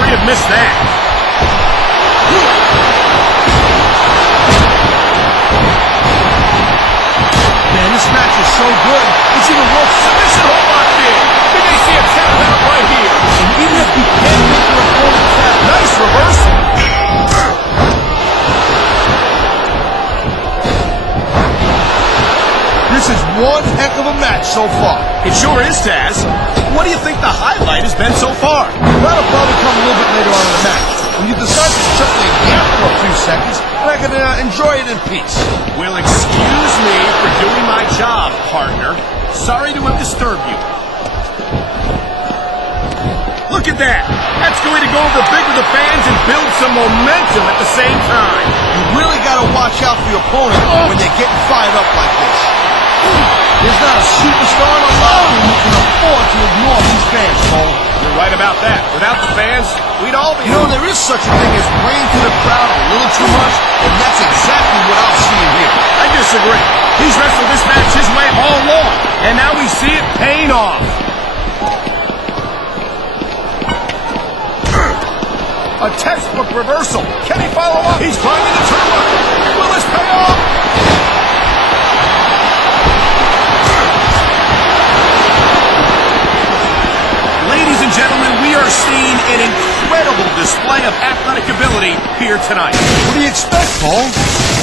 referee have missed that? Man, this match is so good. It's even worth Submission hold locked in. We may see a tap out right here. And even if you can't make your opponent tap, Nice reversal. this is one heck of a match so far. It sure is, Taz. What do you think the highlight has been so far? That'll probably come a little bit later on in the match, when you decide to shut the gap for a few seconds, and I can enjoy it in peace. Well, excuse me for doing my job, partner. Sorry to have disturbed you. Look at that. That's going to go over big with the fans and build some momentum at the same time. You really got to watch out for your opponent when they're getting fired up like this. There's not a superstar in the world who can afford to ignore these fans, Cole. You're right about that. Without the fans, we'd all be... You know, there is such a thing as playing to the crowd a little too much, and that's exactly what I'm seeing here. I disagree. He's wrestled this match his way all along, and now we see it paying off. A textbook reversal. Can he follow up? He's climbing the turnbuckle. Will this pay off? Ladies and gentlemen, we are seeing an incredible display of athletic ability here tonight. What do you expect, Cole?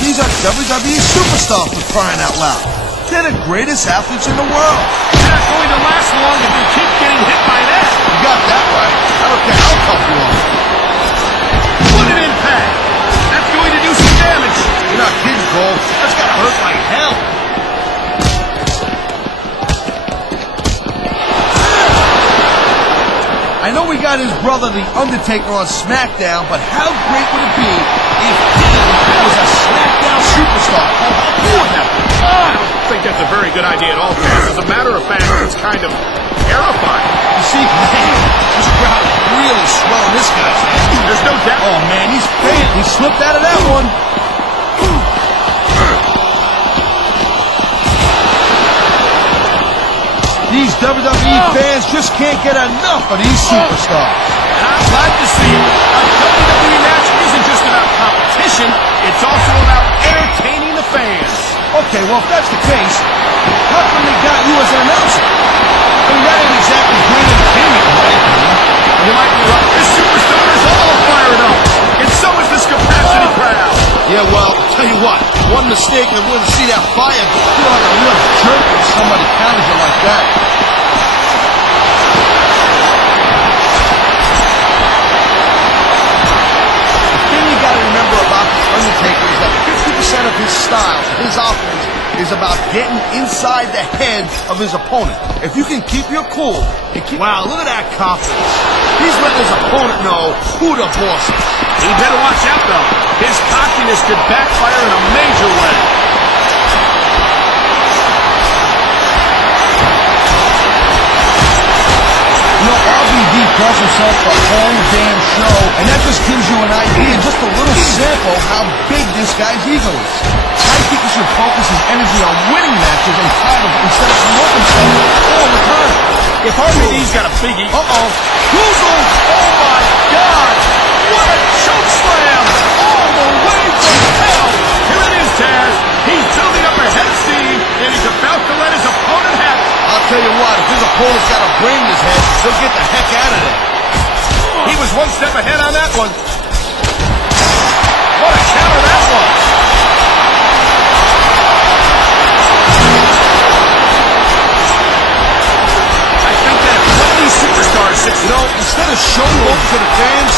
These are WWE superstars, for crying out loud. They're the greatest athletes in the world. It's not going to last long if you keep getting hit by that. You got that right. I don't care how tough you are. What an impact! That's going to do some damage. You're not kidding, Cole. That's got to hurt like hell. I know we got his brother, The Undertaker, on SmackDown, but how great would it be if Kane was a SmackDown superstar? How cool would that be? I don't think that's a very good idea at all, Taz. As a matter of fact, it's kind of terrifying. You see, man, this crowd is really swelling this guy's head. There's no doubt. Oh, man, he's faint. He slipped out of that one. These WWE fans just can't get enough of these superstars. And I'm glad to see it. A WWE match isn't just about competition, it's also about entertaining the fans. Okay, well, if that's the case, how come they got you as an announcer? I mean, that ain't exactly great entertainment, right? You might be right. This superstar is all fired up. And so is this capacity crowd. Yeah, well, tell you what, one mistake and we're going to see that fire feel like a real jerk when somebody counters you like that. The thing you got to remember about The Undertaker is that 50% of his style, his offense, is about getting inside the head of his opponent. If you can keep your cool and keep... Wow, look at that confidence. He's letting his opponent know who the boss is. He better watch out, though. His cockiness could backfire in a major way. You know, RVD calls himself the whole damn show, and that just gives you an idea, just a little sample of how big this guy's ego is. I think he should focus his energy on winning matches and titles instead of promoting himself all the time. If RVD's got a big ego... Uh-oh. Goozle! Oh, my God! What a choke slam! All the way from hell! Here it is, Taz. He's building up a head of steam, and he's about to let his opponent have it. I'll tell you what, if his opponent's got a brain in his head, he'll get the heck out of there. He was one step ahead on that one. What a counter that was! I think that if one of these superstars, you know, instead of showing off to the fans,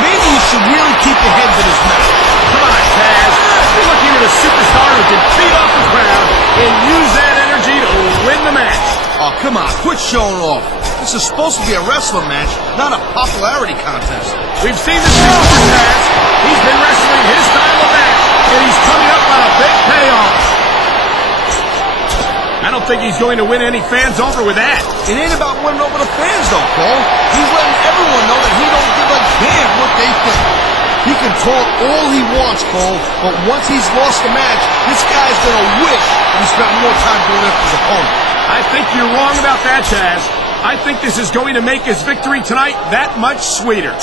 maybe you should really keep your head to this match. Come on, Taz. We're looking at a superstar who can feed off the crowd and use that energy to win the match. Oh, come on, quit showing off. This is supposed to be a wrestling match, not a popularity contest. We've seen this before, Taz. He's been wrestling his style of match, and he's coming up on a big payoff. I don't think he's going to win any fans over with that. It ain't about winning over the fans, though, Cole. He's letting everyone know that he don't give a damn what they think. He can talk all he wants, Cole, but once he's lost the match, this guy's gonna wish he spent more time going after his opponent. I think you're wrong about that, Taz. I think this is going to make his victory tonight that much sweeter.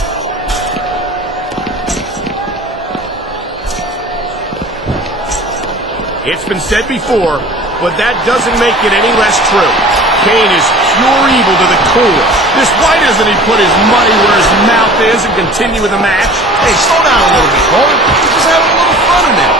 It's been said before, but that doesn't make it any less true. Kane is pure evil to the core. Why doesn't he put his money where his mouth is and continue with the match? Hey, slow down a little bit, Cole. He's just having a little fun in there.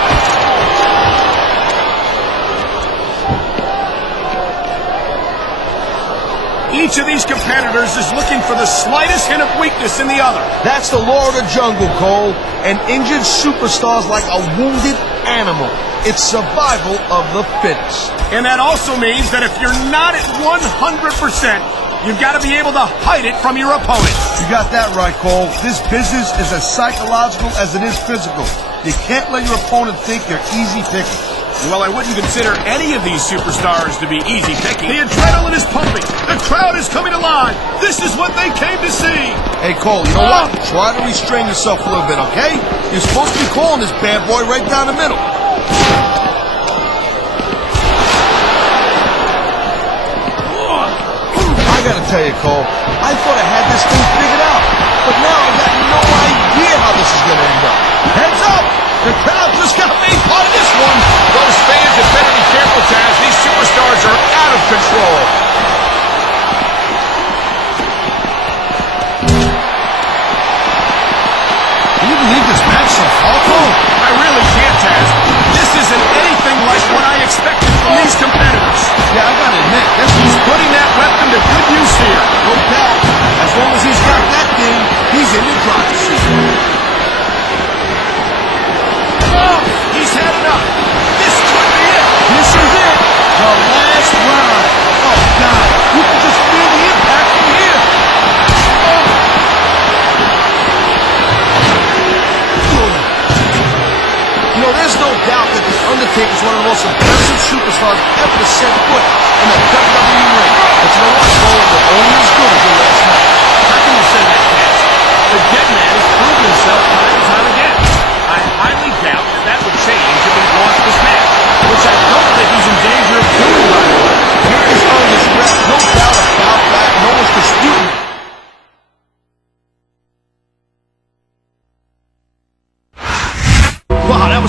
Each of these competitors is looking for the slightest hint of weakness in the other. That's the law of the jungle, Cole. An injured superstar's like a wounded animal. It's survival of the fittest. And that also means that if you're not at 100%, you've got to be able to hide it from your opponent. You got that right, Cole. This business is as psychological as it is physical. You can't let your opponent think you're easy picking. Well, I wouldn't consider any of these superstars to be easy picking. The adrenaline is pumping. The crowd is coming alive. This is what they came to see. Hey, Cole, you know what? Try to restrain yourself a little bit, okay? You're supposed to be calling this bad boy right down the middle. I gotta tell you, Cole, I thought I had this thing figured out. But now I got no idea how this is gonna end up. Heads up! The crowd just got made part of this one. Those fans had better be careful, Taz. These superstars are out of control. Can you believe this match so far, Cole? I really can't, Taz. This isn't anything like what I expected from these competitors. Yeah, I gotta admit, He's putting that weapon to good use here. no doubt. As long as he's got that thing, he's in the driver's seat. He's had enough. This could be it. This is it. The last round. Oh, God. You can just feel the impact from here. You know, there's no doubt that The Undertaker is one of the most impressive superstars ever to set foot in a WWE ring. But you know what, Cole? They're only as good as the last night. How can you say that, Taz? The dead man has proven himself time and time again. I highly doubt that would change if he lost this match, which I don't think he's in danger of doing right away. He is on his rep, no doubt about that. No one's disputing it. Wow, that was